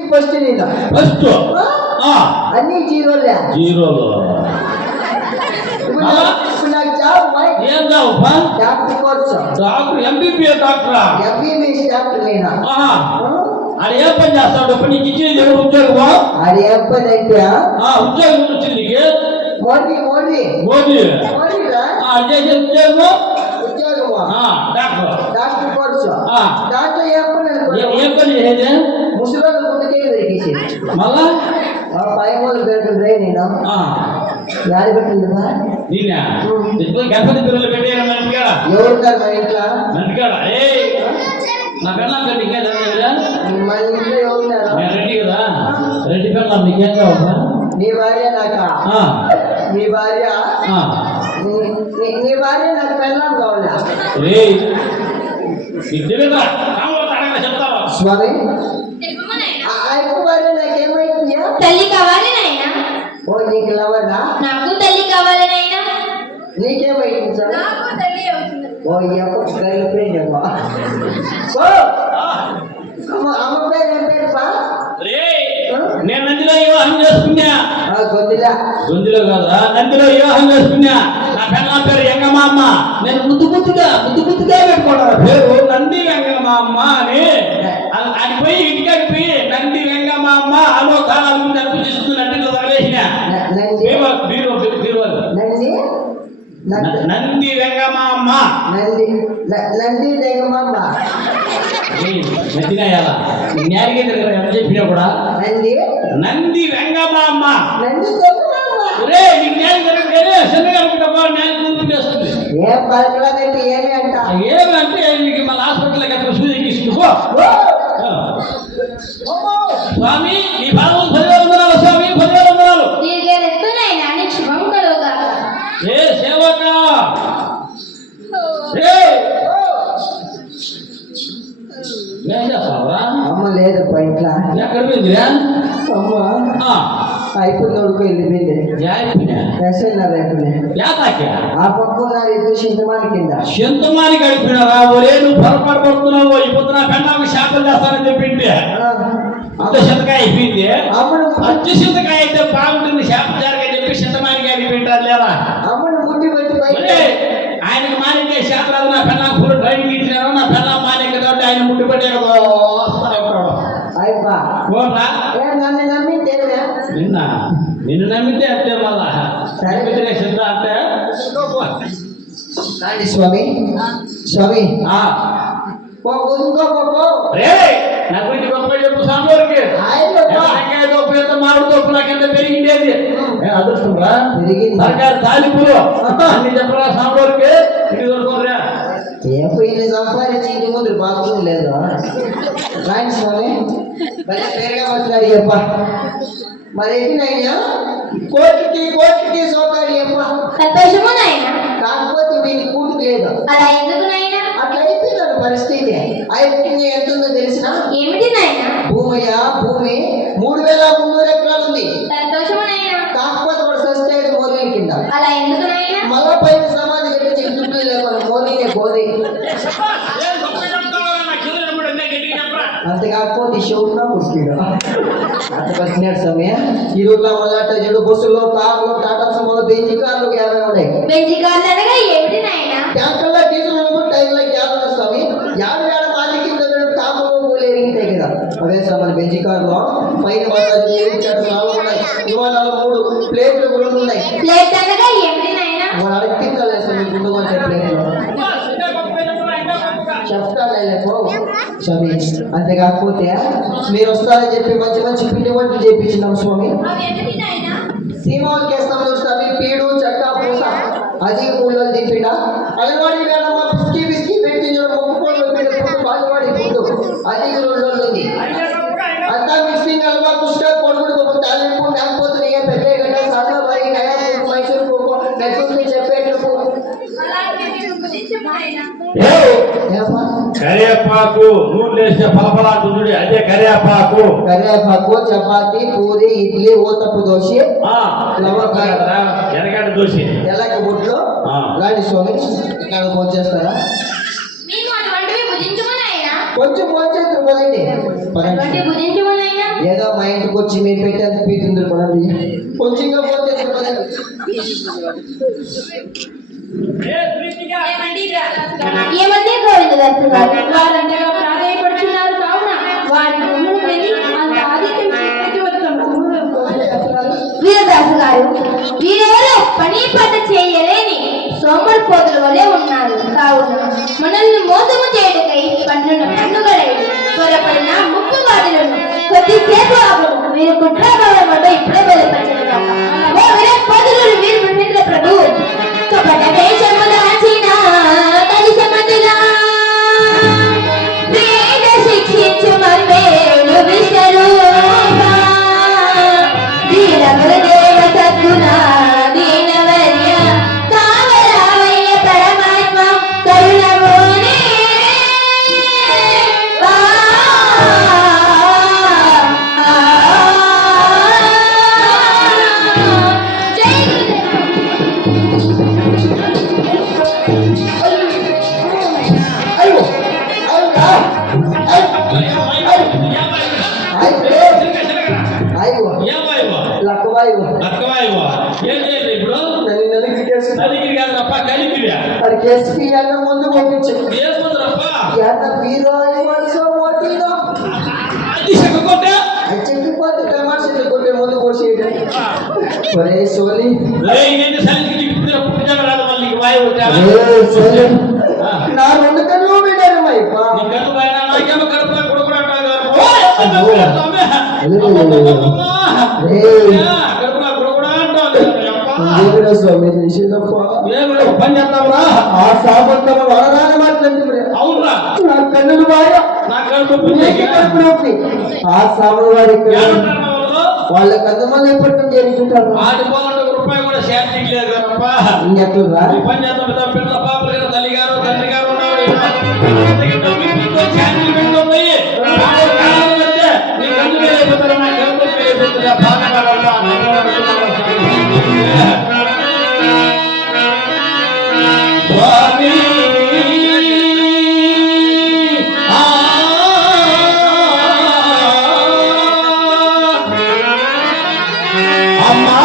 First నేను first అన్ని జీరోలే. ఇప్పుడు నాకు జాబ్ ఏం job? Doctor course. Doctor MBBS డాక్టరా? ఎంబీబీఎస్ డాక్టర్ నేనా? అది ఏ పని చేస్తాడు? నీకు ఇచ్చేది ఎవరు ఉద్యోగమా? అది ఏ పని అయితే ఉద్యోగం వచ్చింది మోడీ చేసే ఉద్యోగము డాక్టర్ కోర్సు. దాంట్లో ఏ పని చేసేది? ముసలి ముందుకే దొరికేసి మళ్ళా పైమూలు పెడుతుండ్రే నేను యాడి పెట్టిందిరా గణపతి పిల్లలు పెట్టారు మంచిగా. ఎవరున్నారు మా ఇంట్లో? మంచిగా నా పెళ్ళం పెట్టి మా ఇంట్లో ఎవరున్నారు? రెడ్డి కదా, రెడ్డి పెళ్ళం నీకేం కావాలా? నీ భార్య నాకా? నీ భార్య నీ భార్య నాకు పెళ్ళం కావాలా? చెప్తావా స్వామి? ఎక్కువ భార్య నాకేమైతుందా? తల్లి కావాలి నాయనా. ఓ నీకు లవరా? నాకు తల్లి కావాలి నాయనా. నీకేమైతుంది సార్? నాకు తల్లి అవుతుంది. ఓ ఎప్పుడు కలిపేయమ్మా. అమ్మ పేరు ఏం పేరు పా? నేను నందిలో వివాహం చేసుకున్నా. గొంతులో కదా, నందిలో వివాహం చేసుకున్నా. నా పెళ్ళ పేరు వెంగమామ్మ. నేను ముద్దుగా పెట్టుకున్నాను పేరు నంది వెంగమామ్మ అని. అది పోయి ఇంటికి పోయి నంది వెంగమామ్మ అలో తాళాలు ముందు అనిపిస్తుంది. నందిలో తగలేసిన నంది వెంగమామ్మ. నంది వెంగమామ్మ నచ్చినాయాల న్యాయగా ఎంత చెప్పినా కూడా నంది వెంగమామ్మ. ఏమంటే మీకు మన హాస్పిటల్కి అక్కడ సూచిస్తుందో స్వామి ఈ భావం 10,000 వందనాలు. స్వామి 10,000 వందనాలు. ఏ సేవక అమ్మ లేదు ఇంట్లో. ఎక్కడ పోయిందిరా అమ్మ? అయిపోయింది, ఉడుకు వెళ్ళిపోయింది. ఆ పక్క చింతమాని కింద చింతమాని గడిపినారా? ఒరే నువ్వు పొరపాటు పడుతున్నావు. ఇప్పుడు నా పెన్నాకు శాపలు చేస్తానని చెప్పింది. అంత చింతకాయ అయిపోయింది. అచ్చు చింతకాయ అయితే బాగుంటుంది. శాప జరగని చెప్పి చింతమాని గడిపింటారు లేదా? అమ్మను ముట్టి పెట్టి ఆయనకు మానికే శాపరాదు. నా పెన్నాకు ఫుల్ ట్రైనింగ్ ఇచ్చినారు. నా పెన్నా మానిక తోటి ఆయన ముట్టి పెట్టే కదా నన్ను నమ్మితే నిన్ను నమ్మితే అంతే. మళ్ళా సిద్ధ అంటే స్వామి స్వామి నా గురించి గొప్ప చెప్పు స్వామివారికి. ఉపయోగ మామిడి తప్పు నాకు ఎంత పెరిగిండేది. అదృష్టం రా సర్కారు తాలింపులు అన్ని చెప్పరా స్వామివారికి. ఇంటి దొరకరా ఎన్ని సంపాదించి ఇంటి ముందు బాత్రూమ్ లేదు. రాండి స్వామి పేరుగా మాట్లాడి చెప్ప. మరి ఏంటినైనా కోటికి సౌకర్యం కాకపోతే వీరికి కూటు లేదు. అట్లా అయిపోయింది పరిస్థితి. అయిపోయింది ఎంత ఉందో తెలిసిన? భూమి 3,300 ఎకరాలు ఉంది. కాకపోతే వాడు సస్తే మోదీ కింద. మళ్ళా పైన సమాధి కట్టించి దుడ్లు లేకుండా మోదీనే పోది. అంతే కాకపోతే షోనా కుట్టిడు అంత పట్టినాడు సమయం. ఈ రోజులో మళ్ళా చెడు బస్సులో కార్లు టాటా సుమోలో బెంజి కార్లు 50 ఉన్నాయి. ట్యాంకర్లో డీజిల్ టైంలో 50 స్వామి. 50 మాది కింద తాములో పూలు ఎరిగితాయి కదా. అదే సార్ మన బెంజి కార్లో పైన మాత్రం ఉన్నాయి. విమానాలు 3 ప్లేట్లు 2 ఉన్నాయి. మన అడిగి స్వామి గుండు కొంచెం ప్లేట్లు చెప్తాను స్వామి. అంతేకాకపోతే మీరు వస్తారని చెప్పి మంచి పిండి వంటలు చేయించినాం స్వామి. సీమాలు చేస్తాం స్వామి. పీడు చెక్క పూస అది 3 తిప్పిడ. అలవాడి వేడమ్మ బిస్కీ పెట్టి మొక్కుకోళ్ళు పెట్టి బాలవాడి ఫుడ్ అది 2 రోజులు ఉంది. అంతా మిక్సింగ్ అలవా పుష్క కొడుకుడు తాలింపు లేకపోతే పెద్ద గడ్డ సన్నబాయి మైసూరు పోకో నెట్టు చెప్పేటప్పుడు కరివేపాకు నూనె వేస్తే ఫలఫలాంటుంది. అదే కరివేపాకు చపాతి పూరి ఇడ్లీ ఊతప్పు దోశ ఎనగడ్డ దోశ ఎలాగ బుడ్లు రాణి స్వామి ఇక్కడ భోంచేస్తారా? కొంచెం భోంచేస్తారు పదండి. వచ్చి మేము పెట్టేందుకు పీతుంది కొనండి కొంచెంగా పోతే ఏమంటే గోవిందదాసు గారు వారంతగా ప్రాధాన్యపడుతున్నారు కావున వారి భూములు వెళ్ళి అంత ఆదిత్యం పెట్టి వస్తున్నాము. వీరదాసు గారు వీరెవరో పని పాట చేయలేని సోమర్ పోతుల వలె ఉన్నారు కావున మనల్ని మోసము చేయటకై పన్నుల పన్నుగలై త్వరపడిన ముక్కు వాటిలను కొద్దిసేపు ఆపు వీరు కుట్రాభావం వల్ల ఇప్పుడే బయలుపరచడం వీరు ప్రసిద్ధ ప్రభు కపట వేషము దాచిన కలిసమతులా వేద శిక్షించు మమ్మేలు విశ్వరూపా దీనముల దేవ సద్గుణ దీనవర్య కావరావయ్య పరమాత్మ కరుణమోనే జై అయ్యో అయ్యో లక్కవాయు ఏం చేయాలి ఇప్పుడు నన్ను నలిగి కేసు కలిగిరి కాదప్ప కలిగిరి అది కేసుకి అన్న ముందు పంపించు ఏముందరప్ప ఎంత వీరో మనసు ఓటీలో అది చెక్కకొట్టే అది చెప్పిపోతే టమాటా కొట్టే ముందు పోసేయడం ఒరే సోలి ఏంటి సరికి పుట్టిన పుట్టిన రాదు మళ్ళీ వాయు ఒరే సోలి నా రెండు కళ్ళు పెట్టారు మా ఇప్ప నీ కళ్ళు పైన నాకేమో కడుపులో కొడుకుడు అంటారు కడుపులో కొడుకుడు అంటారు దేవుడా స్వామి నిషేధప్ప ఏమిటో పని చేస్తావురా ఆ సామంతం వరదాన మాట్లాడి అవునురా నా కన్నులు బాగా నా కడుపు కడుపు నొప్పి ఆ సాము వారి వాళ్ళ కందమని ఎప్పటి నుంచి జరుగుతుంటారు ఆడిపోవాలంటే రూపాయి కూడా షేర్ చేయలేదు కదప్పా ఇంకెట్లా ఈ పని చేస్తాం పిల్లల పాపలు గారు తల్లి గారు తండ్రి గారు ఉన్నారు ఛానల్ పెట్టుకోపోయి నీ కళ్ళు మీద అయిపోతారు నా కడుపు మీద అయిపోతుంది స్వామి అమ్మా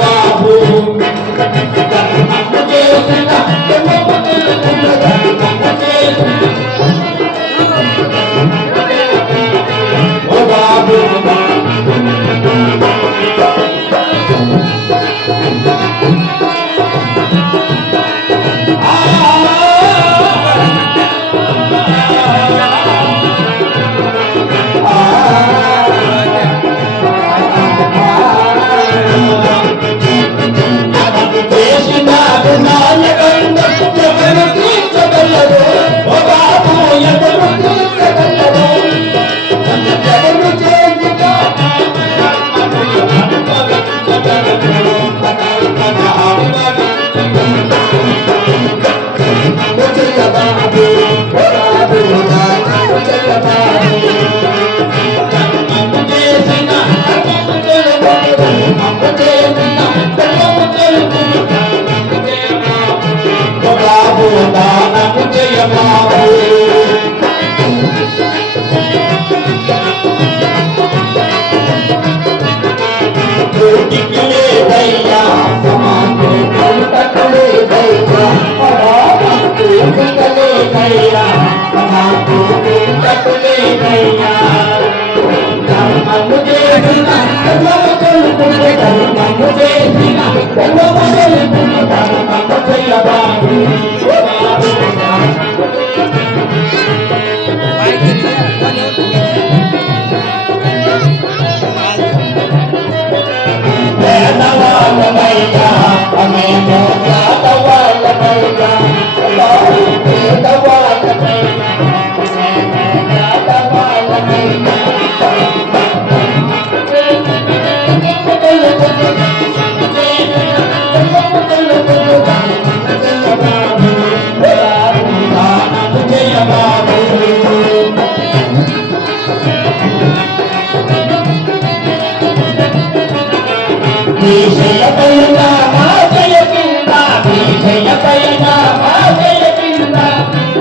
బాబు భీషయ పైన మాజయ కింద భీషయ పైన మాజయ కింద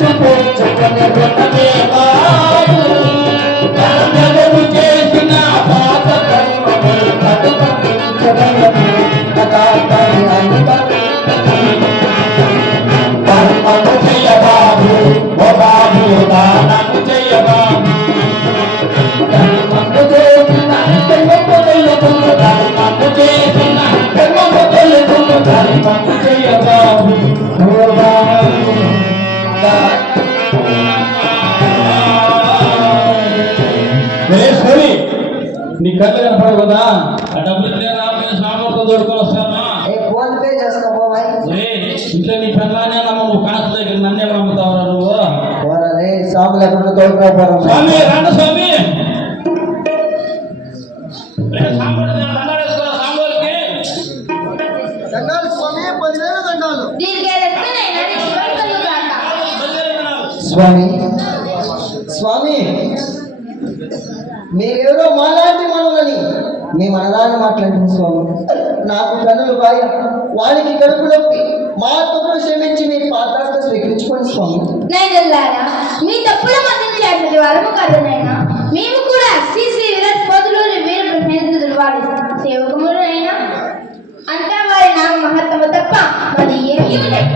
చూపుచుకుని రుణమే వాడు జగము చేసిన పాప కర్మములు కటుపటించగలము కథాపరి అనుపరి ధర్మము జయ బాబు ఓ బాబు దానము జయ బాబు ధర్మము చేసిన ధర్మము తెలుగును ధర్మము చేసిన ధర్మము తెలుగును ధర్మము జయ బాబు ఓ బాబు సరే నీ కళ్ళు కనపడవు కదా ఆ డబ్బులు లేదా సామర్థ్యం దొరుకుని వస్తామా ఫోన్ పే చేస్తావా భాయ్ ఇంట్లో నీ పిల్లనే నమ్మ నువ్వు కాస్త దగ్గర నన్నే నమ్ముతావురా నువ్వు పోరాలే సాము లేకుండా తోడుకోపోరా స్వామి రండి స్వామి సాంబార్కి దండాలు స్వామి 10,000 దండాలు దీనికి ఎత్తనైనా నీ శివంతులు కాక. స్వామి స్వామి మీరెవరో మాలాంటి మనవులని మీ మనదాన్ని మాట్లాడింది స్వామి నాకు కన్నులు బాయ వానికి కడుపు నొప్పి మా తప్పులు క్షమించి మీ పాత్ర స్వీకరించుకోండి స్వామి నైనల్లారా మీ తప్పుల మన్నించేటువంటి వరము కరునైనా మేము కూడా శ్రీ శ్రీ విరాట్ పోతులు వీర బ్రహ్మేంద్రుడు వారి సేవకములైనా అంతా వారి నామ మహత్తము తప్ప మరి ఏమీ లేదు.